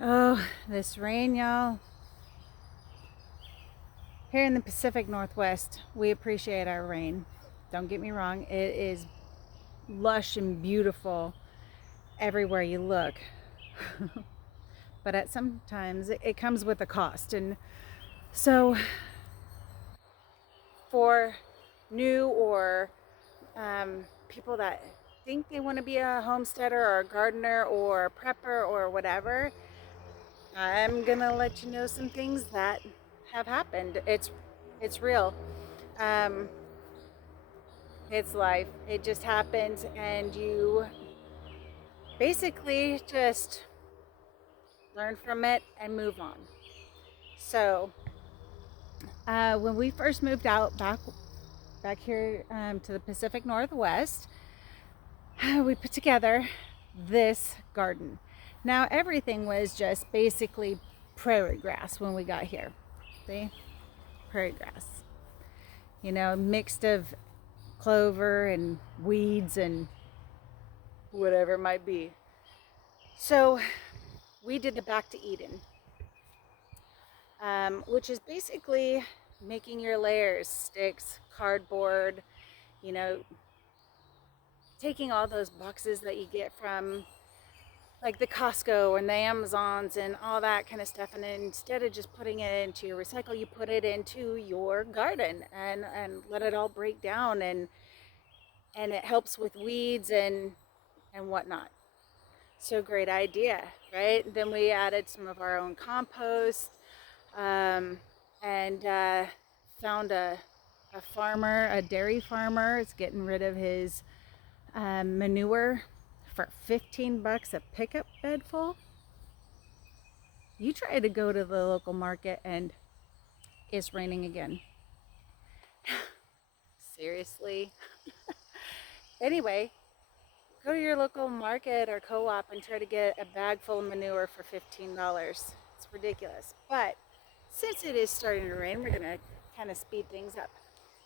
Oh, this rain, y'all. Here in the Pacific Northwest, we appreciate our rain. Don't get me wrong, it is lush and beautiful everywhere you look. But at sometimes it comes with a cost. And so for new or people that think they want to be a homesteader or a gardener or a prepper or whatever, I'm gonna let you know some things that have happened. It's real. Um, it's life. It just happens, and you basically just learn from it and move on. So when we first moved out back here to the Pacific Northwest, we put together this garden. Now everything was just basically prairie grass when we got here. See, prairie grass. You know, mixed of clover and weeds and whatever it might be. So we did the Back to Eden, which is basically making your layers, sticks, cardboard, you know, taking all those boxes that you get from like the Costco and the Amazons and all that kind of stuff, and then instead of just putting it into your recycle, you put it into your garden and let it all break down, and it helps with weeds and whatnot. So great idea, right? Then we added some of our own compost, um, and found a farmer, a dairy farmer. Is getting rid of his manure for 15 bucks a pickup bed full. You try to go to the local market and it's raining again. Seriously. Anyway, go to your local market or co-op and try to get a bag full of manure for $15. It's ridiculous. But since it is starting to rain, we're going to kind of speed things up.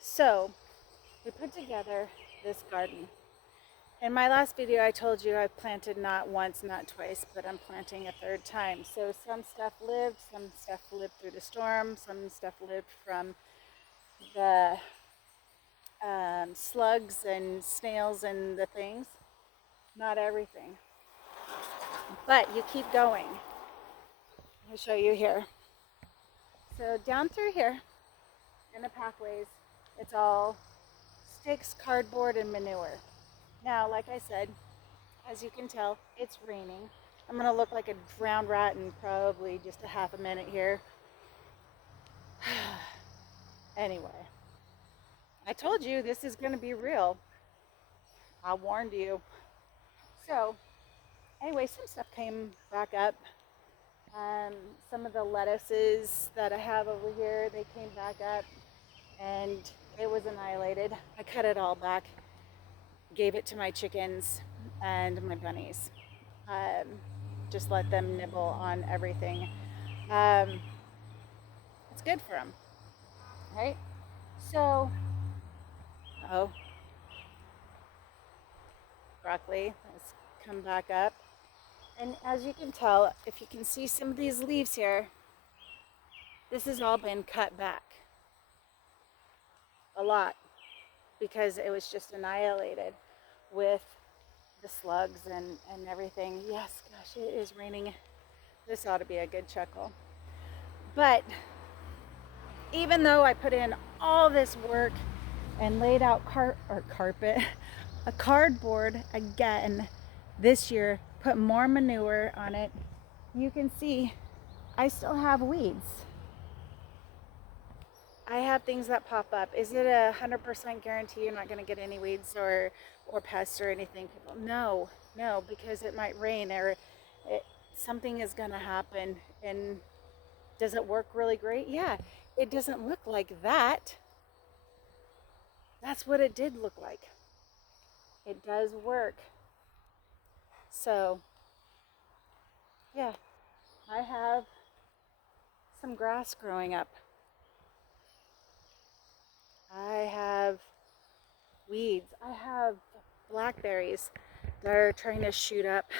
So we put together this garden. In my last video, I told you I planted not once, not twice, but I'm planting a third time. So some stuff lived, some stuff lived through the storm, some stuff lived from the slugs and snails and the things. Not everything. But you keep going. I'll show you here. So down through here in the pathways, it's all sticks, cardboard, and manure. Now, like I said, as you can tell, it's raining. I'm gonna look like a drowned rat in probably just a half a minute here. Anyway, I told you this is gonna be real. I warned you. So, anyway, some stuff came back up. Um, some of the lettuces that I have over here, they came back up and it was annihilated. I cut it all back, gave it to my chickens and my bunnies. Um, just let them nibble on everything. Um, it's good for them, right? So, oh, broccoli has come back up. And as you can tell, if you can see some of these leaves here, this has all been cut back a lot because it was just annihilated with the slugs and everything. Yes, gosh, it is raining. This ought to be a good chuckle. But even though I put in all this work and laid out carpet, a cardboard again this year, put more manure on it, you can see I still have weeds. I have things that pop up. Is it 100% guarantee you're not going to get any weeds or pests or anything? People, no, no, because it might rain or something is going to happen. And does it work really great? Yeah, it doesn't look like that. That's what it did look like. It does work. So, yeah, I have some grass growing up. I have weeds. I have blackberries that are trying to shoot up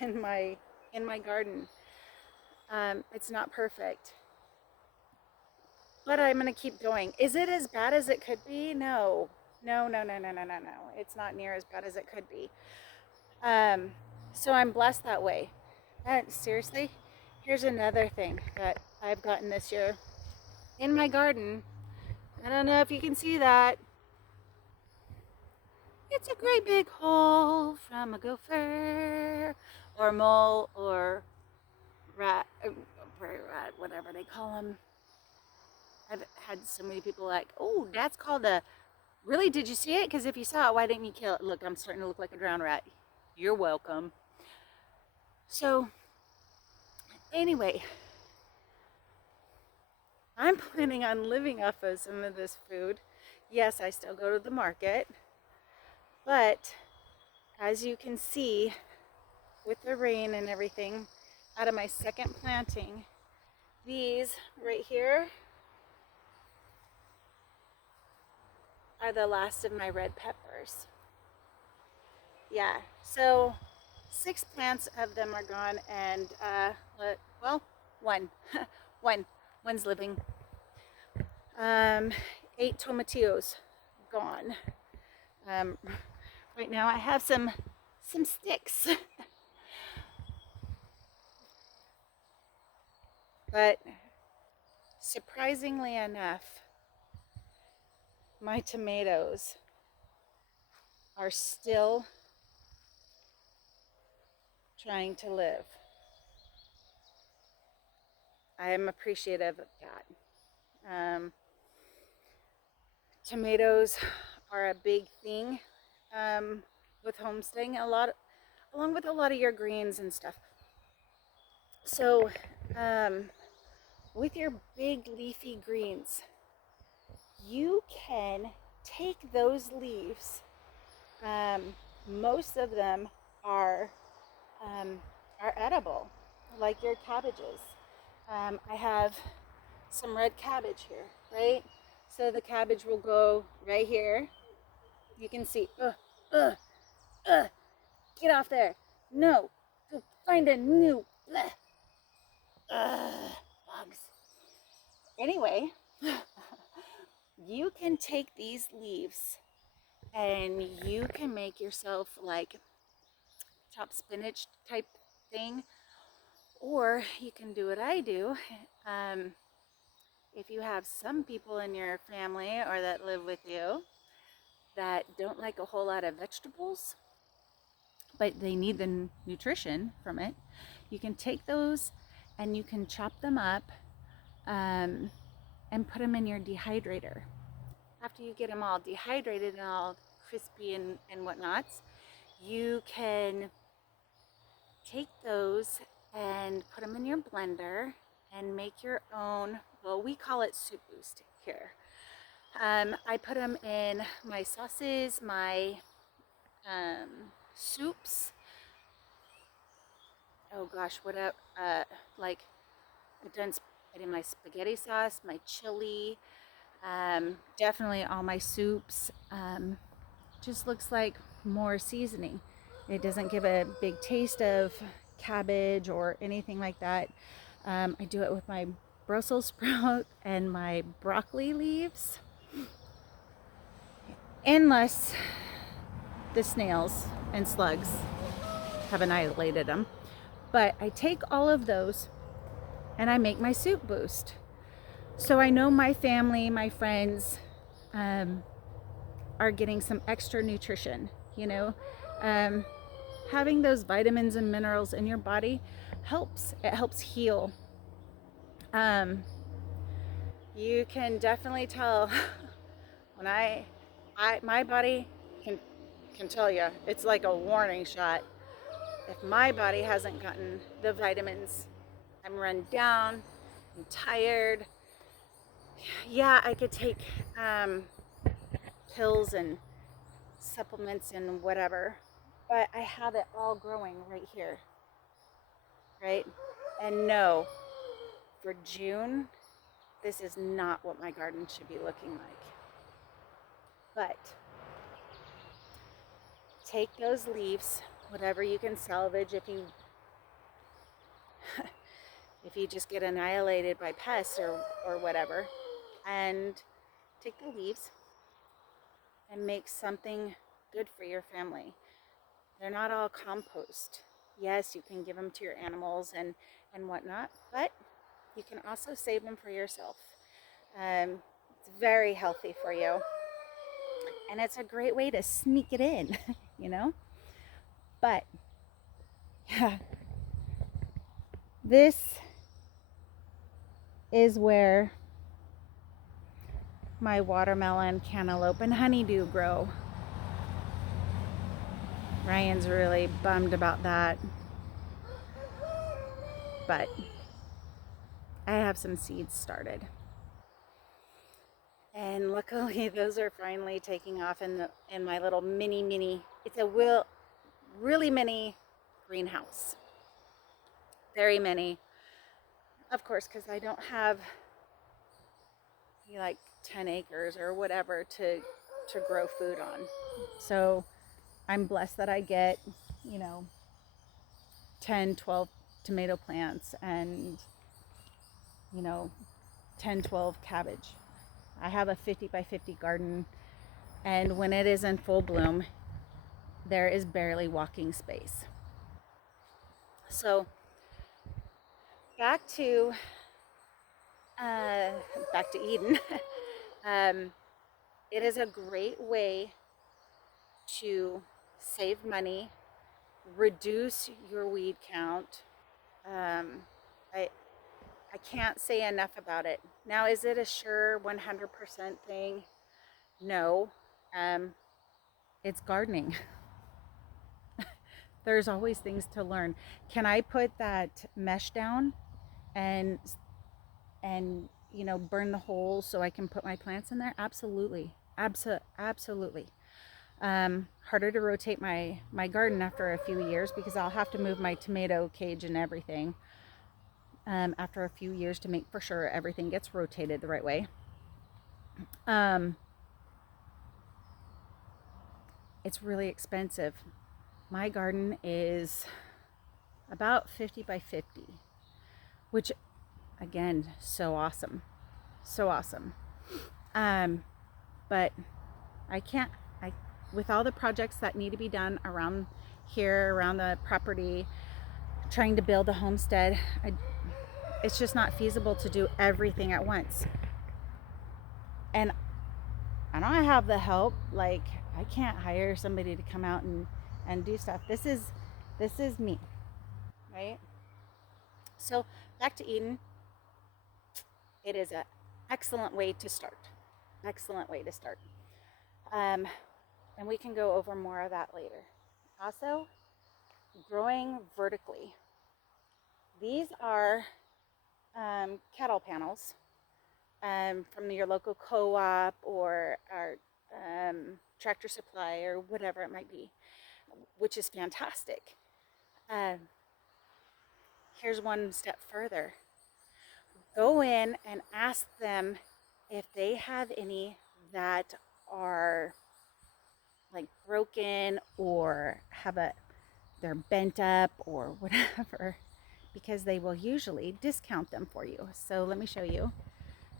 in my garden. It's not perfect, but I'm going to keep going. Is it as bad as it could be? No. No, no, no, no, no, no, no. It's not near as bad as it could be. Um, so I'm blessed that way. And seriously, here's another thing that I've gotten this year in my garden. I don't know if you can see that. It's a great big hole from a gopher or mole or rat, prairie rat, whatever they call them. I've had so many people like, oh, that's called a. Really? Did you see it? Because if you saw it, why didn't you kill it? Look, I'm starting to look like a drowned rat. You're welcome. So, anyway, I'm planning on living off of some of this food. Yes, I still go to the market, but as you can see, with the rain and everything, out of my second planting, these right here are the last of my red peppers. Yeah, so 6 plants of them are gone, and well, one, one's living. 8 tomatillos gone. Right now I have some sticks, but surprisingly enough, my tomatoes are still trying to live. I am appreciative of that. Tomatoes are a big thing with homesteading, along with a lot of your greens and stuff. So, with your big leafy greens, you can take those leaves. Most of them are edible, like your cabbages. I have some red cabbage here, right? So the cabbage will go right here. You can see, get off there. No, go find a new, bugs. Anyway, you can take these leaves and you can make yourself like chopped spinach type thing, or you can do what I do. If you have some people in your family or that live with you that don't like a whole lot of vegetables, but they need the nutrition from it, you can take those and you can chop them up and put them in your dehydrator. After you get them all dehydrated and all crispy and whatnots, you can take those and put them in your blender and make your own, well, we call it soup boost here. I put them in my sauces, my soups. Oh gosh, what up? Like I did my spaghetti sauce, my chili, definitely all my soups. Just looks like more seasoning. It doesn't give a big taste of cabbage or anything like that. I do it with my Brussels sprout and my broccoli leaves, unless the snails and slugs have annihilated them. But I take all of those and I make my soup boost. So I know my family, my friends, are getting some extra nutrition, you know. Having those vitamins and minerals in your body helps. It helps heal. You can definitely tell when my body can tell you, it's like a warning shot. If my body hasn't gotten the vitamins, I'm run down, I'm tired. Yeah, I could take pills and supplements and whatever, but I have it all growing right here, right? And no, for June, this is not what my garden should be looking like. But take those leaves, whatever you can salvage, if you just get annihilated by pests or whatever, and take the leaves and make something good for your family. They're not all compost. Yes, you can give them to your animals and whatnot, but you can also save them for yourself. It's very healthy for you. And it's a great way to sneak it in, you know? But, yeah, this is where my watermelon, cantaloupe, and honeydew grow. Ryan's really bummed about that. But I have some seeds started. And luckily those are finally taking off in my little mini, it's a really mini greenhouse. Very mini. Of course, because I don't have like 10 acres or whatever to grow food on. So I'm blessed that I get, 10, 12 tomato plants and, 10, 12 cabbage. I have a 50 by 50 garden, and when it is in full bloom, there is barely walking space. So back to Eden. It is a great way to save money, reduce your weed count. I can't say enough about it. Now, is it a sure 100% thing? No. It's gardening. There's always things to learn. Can I put that mesh down and burn the holes so I can put my plants in there? Absolutely. Absolutely. Harder to rotate my garden after a few years because I'll have to move my tomato cage and everything after a few years to make for sure everything gets rotated the right way. It's really expensive. My garden is about 50 by 50, which again, so awesome. But with all the projects that need to be done around here, around the property, trying to build a homestead, it's just not feasible to do everything at once. And I don't have the help. Like, I can't hire somebody to come out and do stuff. This is me, right? So back to Eden. It is an excellent way to start. And we can go over more of that later. Also, growing vertically. These are kettle panels from your local co-op or Tractor Supply or whatever it might be, which is fantastic. Here's one step further. Go in and ask them if they have any that are like broken or they're bent up or whatever, because they will usually discount them for you. So let me show you.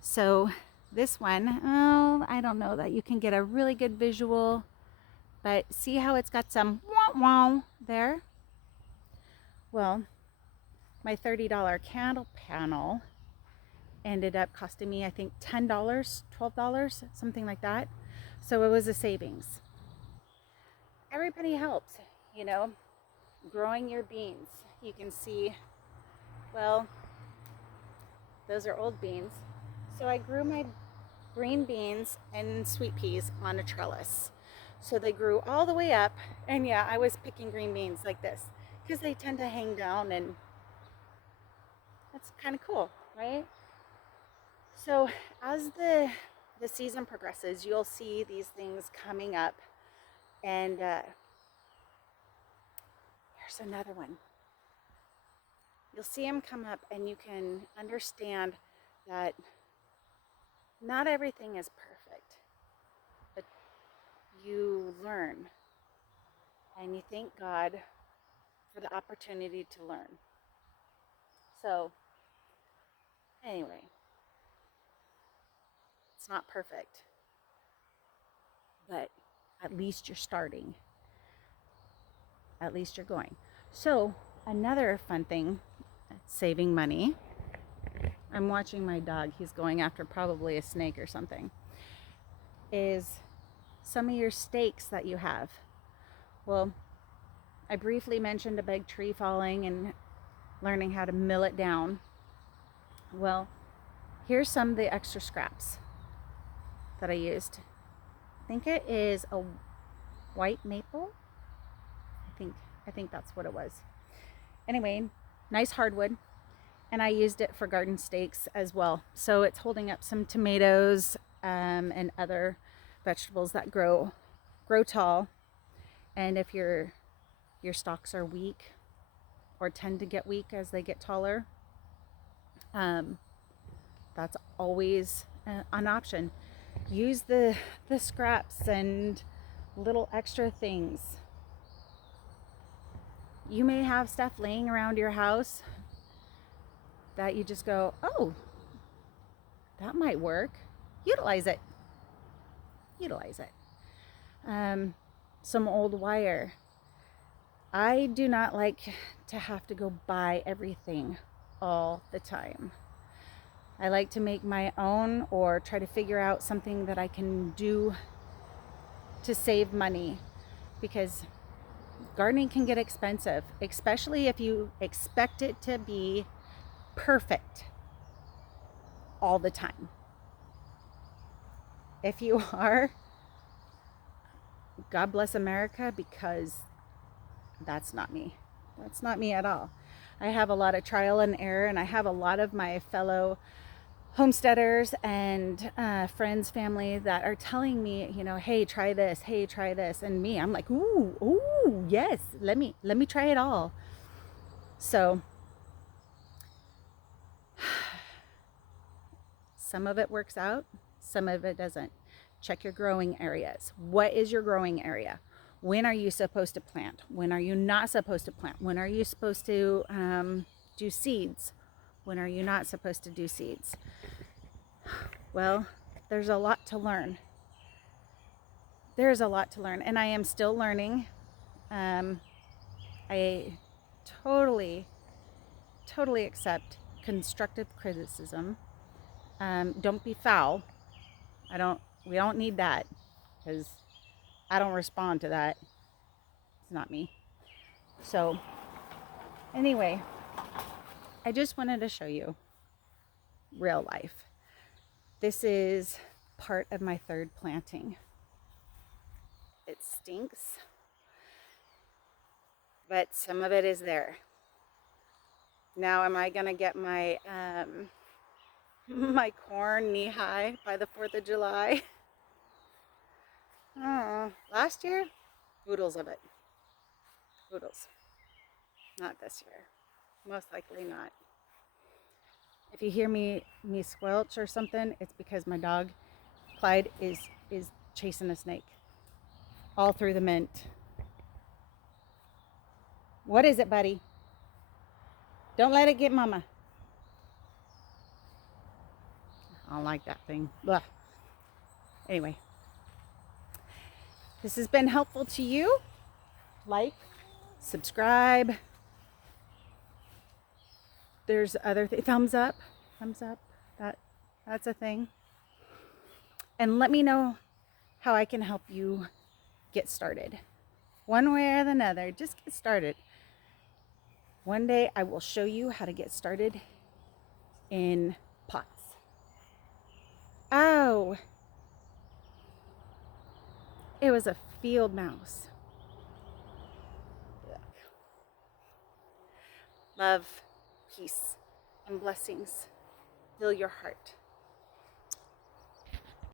So this one, I don't know that you can get a really good visual, but see how it's got some wow there? Well, my $30 candle panel ended up costing me, I think, $10, $12, something like that. So it was a savings. Everybody helps, growing your beans. You can see, well, those are old beans. So I grew my green beans and sweet peas on a trellis. So they grew all the way up, and yeah, I was picking green beans like this because they tend to hang down, and that's kind of cool, right? So as the season progresses, you'll see these things coming up, and here's another one. You'll see them come up, and you can understand that not everything is perfect, but you learn, and you thank God for the opportunity to learn. So Anyway, it's not perfect, but at least you're starting. At least you're going. So, another fun thing, saving money. I'm watching my dog. He's going after probably a snake or something. Is some of your stakes that you have. Well, I briefly mentioned a big tree falling and learning how to mill it down. Well, here's some of the extra scraps that I used. I think it is a white maple. I think that's what it was. Anyway, nice hardwood, and I used it for garden stakes as well. So it's holding up some tomatoes and other vegetables that grow tall. And if your stalks are weak or tend to get weak as they get taller, that's always an option. Use the scraps and little extra things. You may have stuff laying around your house that you just go, oh, that might work. Utilize it. Some old wire. I do not like to have to go buy everything all the time. I like to make my own or try to figure out something that I can do to save money, because gardening can get expensive, especially if you expect it to be perfect all the time. If you are, God bless America, because that's not me. That's not me at all. I have a lot of trial and error, and I have a lot of my fellow homesteaders and friends, family that are telling me, hey, try this, and me, I'm like, ooh, yes, let me try it all. So some of it works out, some of it doesn't. Check your growing areas. What is your growing area? When are you supposed to plant? When are you not supposed to plant? When are you supposed to do seeds? When are you not supposed to do seeds? Well, there's a lot to learn. And I am still learning. I totally accept constructive criticism. Don't be foul. We don't need that, because I don't respond to that. It's not me. So anyway, I just wanted to show you real life. This is part of my third planting. It stinks, but some of it is there. Now, am I gonna get my my corn knee-high by the 4th of July? Oh, last year, oodles of it. Oodles. Not this year. Most likely not. If you hear me squelch or something, it's because my dog, Clyde, is chasing a snake all through the mint. What is it, buddy? Don't let it get mama. I don't like that thing. Blah. Anyway, this has been helpful to you. Like, subscribe. There's other thumbs up. That's a thing. And let me know how I can help you get started. One way or another, just get started. One day I will show you how to get started in pots. Oh, it was a field mouse. Love, peace, and blessings fill your heart.